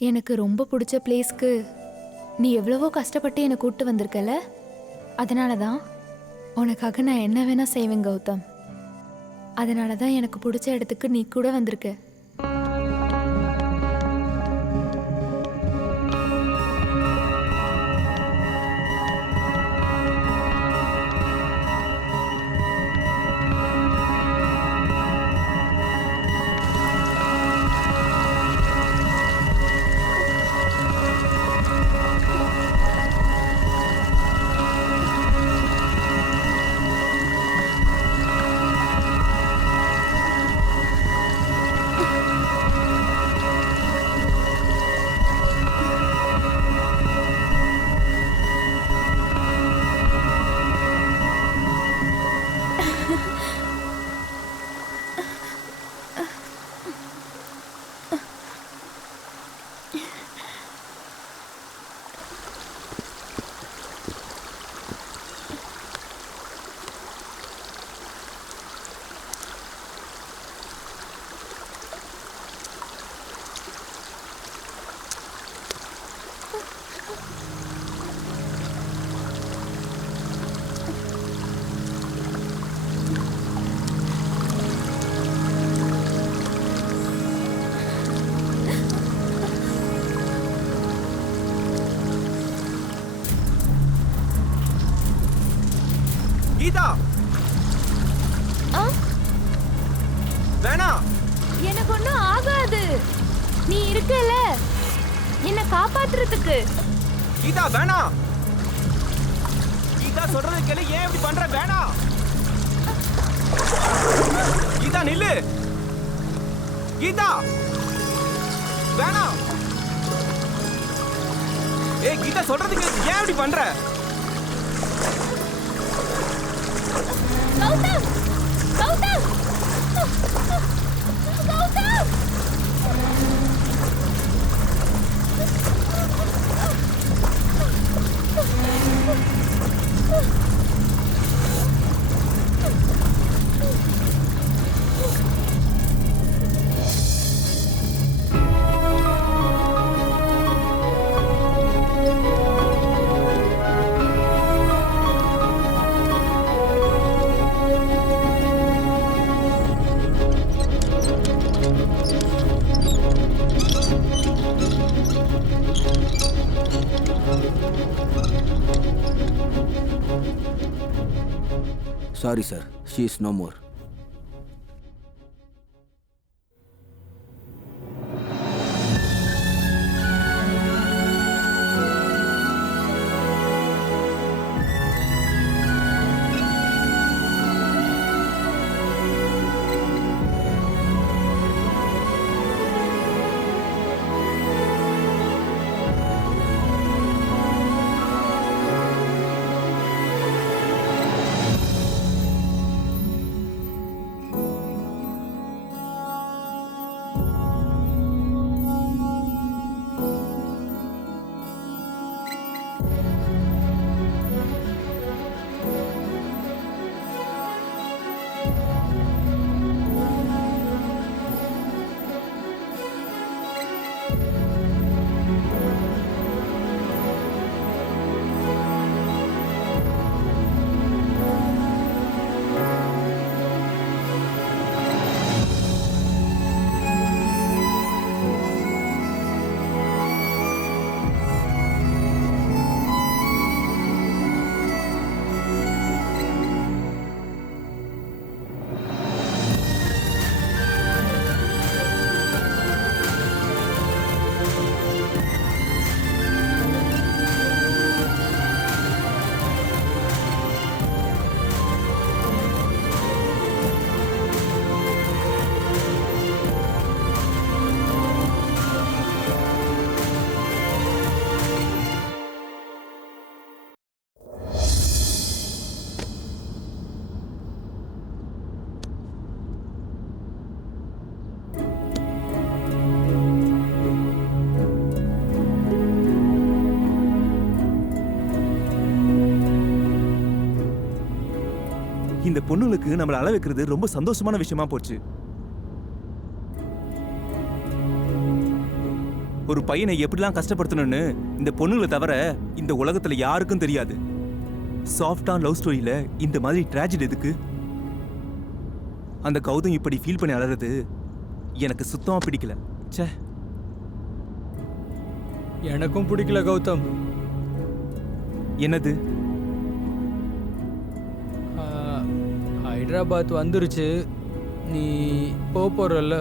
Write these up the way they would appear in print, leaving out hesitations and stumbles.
எனக்கு ரொம்ப பிடிச்ச பிளேஸ்க்கு நீ எவ்வளவோ கஷ்டப்பட்டு என்னை கூப்பிட்டு வந்திருக்கல, அதனால தான் உனக்காக நான் என்ன வேணா செய்வேன் கௌதம். அதனால தான் எனக்கு பிடிச்ச இடத்துக்கு நீ கூட வந்திருக்க. கீதா வேணா, எனக்கு ஒன்றும் ஆகாது. நீ இருக்கல என்னை காப்பாத்துறதுக்கு. கீதா வேணா, கீதா சொல்றது கேளு. ஏன் இப்படி பண்ற? வேணா கீதா, நில்லு. கீதா வேணா. ஏய் கீதா சொல்றது கேளு. ஏன் இப்படி பண்ற? Gautham, Gautham, Gautham. Sorry, sir. She is no more. இந்த பொண்ணுங்களுக்கு நம்மள அள வைக்கிறது ரொம்ப சந்தோஷமான விஷயமா போச்சு. ஒரு பையனை எப்படிலாம் கஷ்டப்படுத்தணும்னு இந்த பொண்ணுங்களை தவிர இந்த உலகத்துல யாருக்கும் தெரியாது. சாஃப்டான லவ் ஸ்டோரியில இந்த மாதிரி ட்ராஜடி எதுக்கு? அந்த கௌதம் இப்படி ஃபீல் பண்ணி அழறது எனக்கு சுத்தமா பிடிக்கல. ச்சே. எனக்கும் பிடிக்கல கௌதம். என்னது? ஹைதராபாத் வந்துருச்சு, நீ போறல்ல?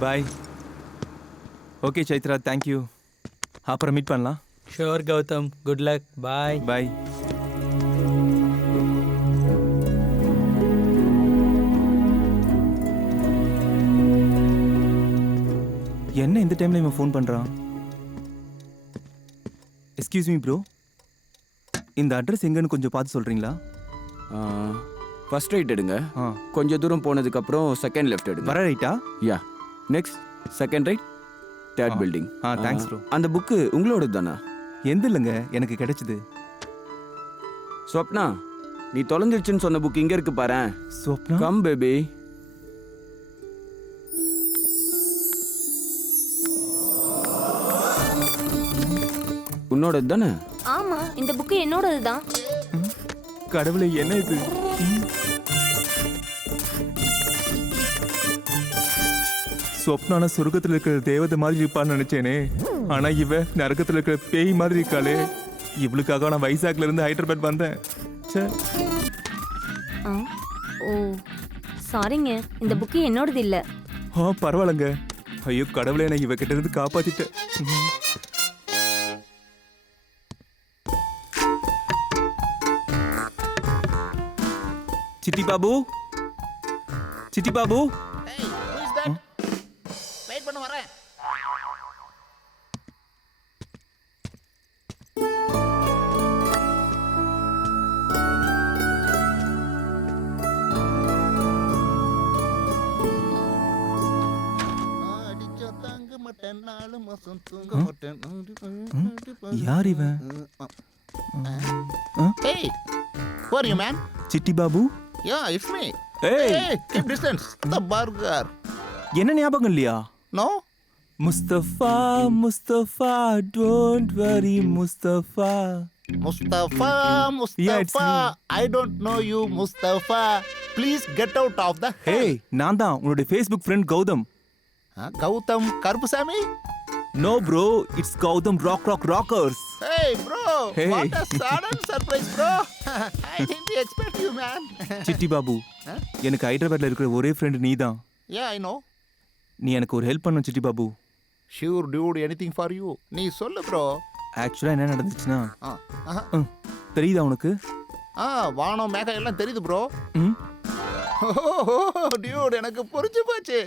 பாய். Okay Chaitra, thank you. அப்புறம் மீட் பண்ணலாம். Sure Gautam, good luck, bye. Bye. என்ன இந்த டைம்ல இவன் ஃபோன் பண்றான்? எக்ஸ்கியூஸ் மீ ப்ரோ, இந்த அட்ரஸ் எங்கன்னு கொஞ்சம் பார்த்து சொல்றீங்களா? ஃபர்ஸ்ட் ரைட் எடுங்க. ஆ. கொஞ்சம் தூரம் போனதுக்கப்புறம் செகண்ட் லெஃப்ட் எடுங்க. வர ரைட்டா? Yeah. Next second right, third building. Thanks bro. அந்த புக்கு உங்களோட தானா? எந்த இல்லைங்க, எனக்கு கிடைச்சது. ஸ்வப்னா, நீ தொலைஞ்சிருச்சுன்னு சொன்ன புக் இங்க இருக்கு பாரு. ஸ்வப்னா? Come baby. உன்னோட தானே? ஆமா, இந்த புக்கு என்னோடது தான். கடவுளே, என்ன இது? ஸ்வப்னான சொர்க்கத்துல இருக்கிற தேவதை மாதிரி இருப்பான்னு நினைச்சேனே. ஆனா இவ நரகத்துல இருக்கிற பேய் மாதிரி இருக்காளே. இவளுக்காக நான் வைசாக்ல இருந்து ஹைதராபாத் வந்தேன். ச்சே. ஆ, ஓ சாரிங்க, இந்த புக்கு என்னோடது இல்ல. பரவாயில்லங்க. ஐயோ கடவுளே, நான் இவ கிட்ட இருந்து காப்பாத்திட்டேன். சிட்டி பாபு, சிட்டி பாபு. வெயிட் பண்ண வரேன். அடிச்சா தாங்க மாட்டேன், 4 மாசம் தூங்க மாட்டேன். யார் இவன்? Hey, who are you, man? City Babu. Yeah, it's me. Hey. Hey, keep distance. The burger. என்ன ஞாபகம் இல்லையா? No? Mustafa Mustafa, don't worry Mustafa. Mustafa, Yeah, it's Mustafa. me. I don't know you, Mustafa. Please get out of the hey, hell. நான் தான் உன்னோட Facebook friend Gautam. Gautam Karpusamy? No bro, it's Gautam rockers. Hey, bro. Hey. What a sudden surprise, bro. I didn't expect you, man. City Babu, எனக்கு ஹைதராபாத்ல இருக்கிற ஒரே friend நீ தான். Yeah, I know. நீ எனக்கு ஒரு ஹெல்ப் பண்ணணும் city Babu. Sure, dude. Anything for you. நீ சொல்லு, bro. ஆக்சுவலா என்ன நடந்துச்சுன்னா, ஆஹா. தெரியுதா உனக்கு? வானம் மேகம் எல்லாம் தெரியுது, ப்ரோ. ம்? டியூட், எனக்கு புரிஞ்சு போச்சு.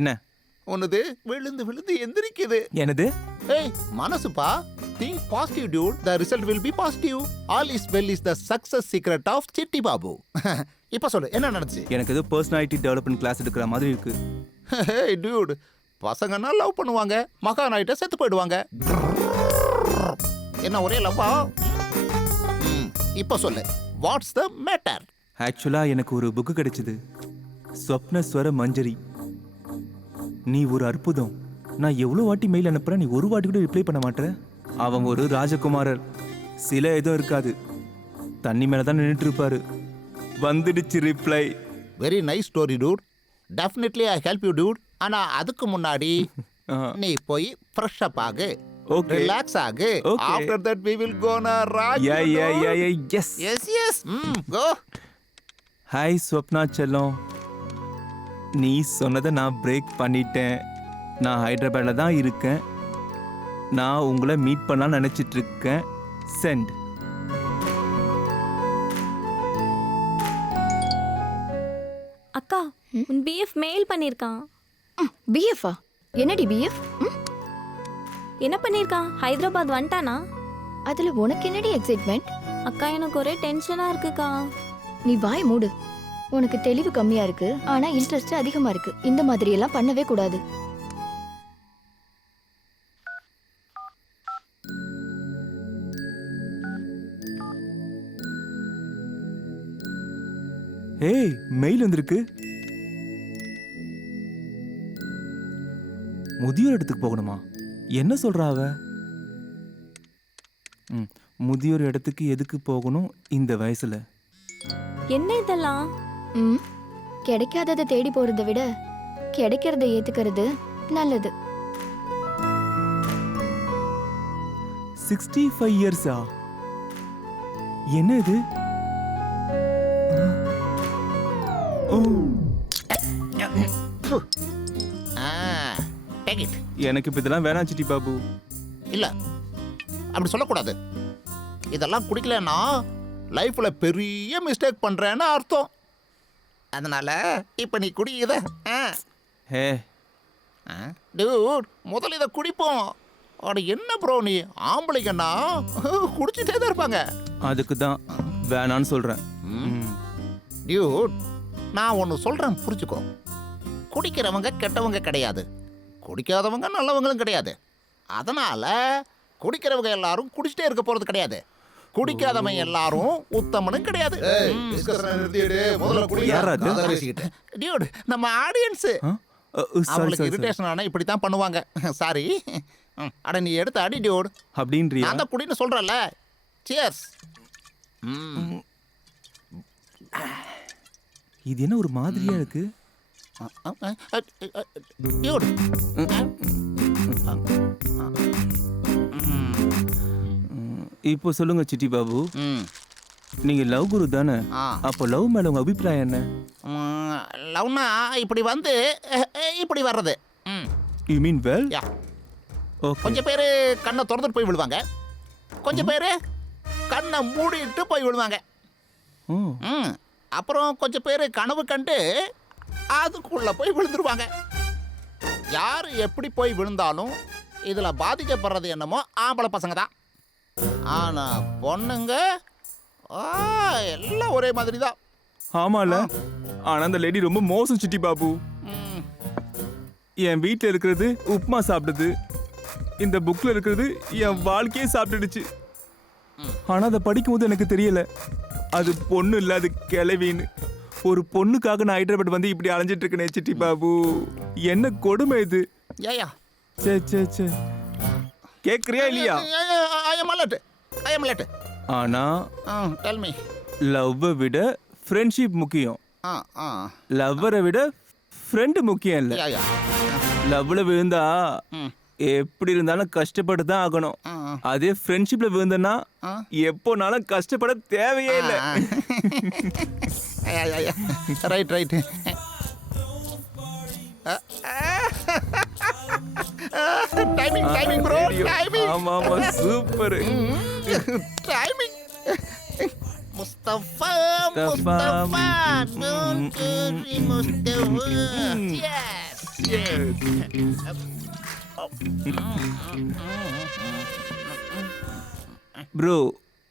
என்ன? உனது விழுந்து விழுந்து எந்திரிக்குது. என்னது? ஏய், மனசுப்பா. Think positive, dude. The result will be positive. All is well is the success secret of Chitti Babu. இப்ப சொல்லு, என்ன நடந்துச்சு? எனக்கு ஏதோ பர்சனாலிட்டி டெவலப்மெண்ட் கிளாஸ் எடுக்கிற மாதிரி இருக்கு. Hey, dude. பசங்கன்னா லவ் பண்ணுவாங்க, மகானாயிட்ட செத்து போயிடுவாங்க. என்ன ஒரே லவ்வா? இப்ப சொல்லு, வாட்ஸ் த மேட்டர்? ஆக்சுவலா எனக்கு ஒரு புக்கு கிடைச்சது. ஸ்வப்னஸ்வர மஞ்சரி. நீ ஒரு அற்புதம். நான் எவ்வளோ வாட்டி மெயில் அனுப்புறேன், நீ ஒரு வாட்டி கூட ரிப்ளை பண்ண மாட்டேற. அவன் ஒரு ராஜகுமாரர். சில எதுவும் இருக்காது, தண்ணி மேல தான் நின்றுட்டு இருப்பாரு. வந்துடுச்சு reply. Very nice story, dude. Definitely I help you, dude. ஆனா அதுக்கு முன்னாடி நீ போய் ஃப்ரெஷ் அப் ஆகு, Okay. ரிலாக்ஸ் ஆகு. Okay. After that we will gonna rock you, dude. Yes. Yes. Go. Hi Swapna செல்லம். நீ சொன்னதை நான் பிரேக் பண்ணிட்டேன். நான் ஹைதராபாத்ல தான் இருக்கேன். நான் உங்களை மீட் பண்ணலாம்னு நினைச்சிட்டு இருக்கேன். சென்ட். அக்கா, உன் பிஎஃப் மெயில் பண்ணிருக்கான். பிஎஃப்ஆ? என்னடி பிஎஃப்? என்ன பண்ணிருக்கான்? ஹைதராபாத் வந்துட்டானா? அதுல உனக்கு என்னடி எக்ஸைட்மெண்ட்? அக்கா, எனக்கு ஒரே டென்ஷனா இருக்குக்கா. நீ வாய் மூடு. உனக்கு தெளிவு கம்மியா இருக்கு, ஆனா இன்ட்ரெஸ்ட் அதிகமா இருக்கு. இந்த மாதிரி எல்லாம் பண்ணவே கூடாது. ஏய் மெயில் வந்திருக்கு. முதியோர் இடத்துக்கு போகணுமா? என்ன சொல்றா அவ? முதியோர் இடத்துக்கு எதுக்கு போகணும் இந்த வயசுல? என்ன இதெல்லாம்? ம் கிடைக்காததை தேடி போறதை விட கிடைக்கிறத ஏத்துக்கிறது நல்லது. 65 இயர்ஸா? என்ன இது? ஓ, டேக் இட். எனக்கு இப்ப இதெல்லாம் வேணாம் சிட்டி பாபு. இல்ல அப்படி சொல்லக்கூடாது. இதெல்லாம் குடிக்கலன்னா லைஃப்ல பெரிய மிஸ்டேக் பண்றேன்னு அர்த்தம். அதனால இப்ப நீ குடி இத. ஹே டூட் முதல்ல இதை குடிப்போம். அட என்ன ப்ரோ நீ ஆம்பளைங்கன்னா குடிச்சிட்டே தான் இருப்பாங்க. அதுக்கு தான் வேணான்னு சொல்றேன். டியூட் நான் ஒன்று சொல்றேன் புரிச்சுக்கோ. குடிக்கிறவங்க கெட்டவங்க கிடையாது, குடிக்காதவங்க நல்லவங்களும் கிடையாது. அதனால குடிக்கிறவங்க எல்லாரும் குடிச்சிட்டே இருக்க போறது கிடையாது, குடிக்காதவன் எல்லாரும் உத்தமனும் கிடையாது. யாரா அது? டியூட் நம்ம ஆடியன்ஸ் அவங்களுக்கு இரிட்டேஷன் ஆனா இப்படி தான் பண்ணுவாங்க. சாரி. அட நீ எடுத்து அடி டியூட். அப்படின்றியா? நான் தான் குடின்னு சொல்றேன்ல. சியர்ஸ். இது என்ன ஒரு மாதிரியா இருக்கு? டியூட் இப்போ சொல்லுங்க சிட்டி பாபு, நீங்க லவ் குரு தானே? அப்போ லவ் மேல உங்க அபிப்பிராயம் என்ன? லவ்னா இப்படி வந்து இப்படி வர்றது. You mean well? Yeah. Okay. கொஞ்சம் பேர் கண்ணை திறந்துட்டு போய் விழுவாங்க, கொஞ்சம் பேர் கண்ணை மூடிட்டு போய் விழுவாங்க. அப்புறம் கொஞ்சம் பேர் கனவு கண்டு அதுக்குள்ள போய் விழுந்துருவாங்க. யார் எப்படி போய் விழுந்தாலும் இதுல பாதிக்கப்படுறது என்னமோ ஆம்பளை பசங்க தான். ஆனா பொண்ணுங்க எல்லாம் ஒரே மாதிரி தான். ஆமால. ஆனா அந்த லேடி ரொம்ப மோசம் சிட்டி பாபு. என் வீட்டில் இருக்கிறது உப்புமா சாப்பிடுது, இந்த புக்ல இருக்கிறது என் வாழ்க்கையே சாப்பிட்டுடுச்சு. ஆனா அதை படிக்கும்போது எனக்கு தெரியல அது பொண்ணு இல்ல, அது கிளவின்னு. ஒரு பொண்ணுக்காக நான் ஹைதராபாத் வந்து இப்படி அலைஞ்சிட்டு இருக்கேனே சிட்டி பாபு, என்ன கொடுமை இது. ஏயா சே சே சே கேக்குறியா இல்லையா? I am alert. ஆனா டெல் மீ. லவ்வை விட ஃப்ரெண்ட்ஷிப் முக்கியம். லவ்வரை விட ஃப்ரெண்டு முக்கியம் இல்லை. யா யா. லவ்ல விழுந்தா எப்படி இருந்தாலும் கஷ்டப்பட்டு தான் ஆகணும். அதே ஃப்ரெண்ட்ஷிப்ல விழுந்தனா எப்போனாலும் கஷ்டப்பட தேவையே இல்லை. Right right. Timing timing bro timing. ஆமா ஆமா super timing. Mustafa Mustafa Mustafa. Yes bro,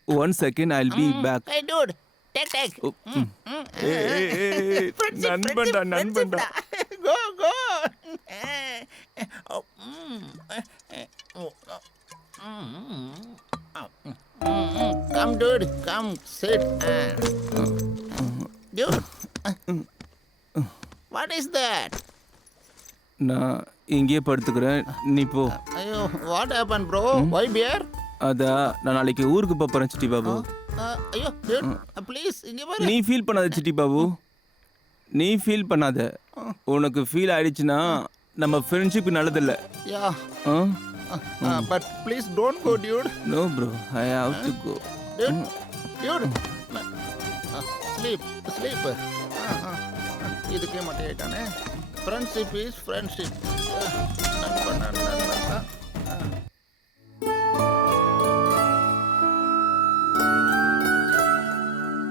1 second, I'll be back. Hey dude, take. நண்பன்டா நண்பன்டா. Go. Come dude, come sit. Dude, what is that? நான் இங்கே படுத்துக்கிறேன், நீ போ. ஐயோ, what happened bro? Why beer? அதா நான் நாளைக்கு ஊருக்கு போறேன் சிட்டி பாபு. ஐயோ dude, please இங்க பாரு. நீ ஃபீல் பண்ணாத சிட்டி பாபு, நீ ஃபீல் பண்ணாத. உனக்கு ஃபீல் ஆயிடுச்சுன்னா நம்ம ஃப்ரெண்ட்ஷிப் நல்லதில்ல. Yeah. But please don't go dude. No bro, I have to go. Dude. Sleep. இதுக்கே மாட்டேட்டானே. Friendship is friendship.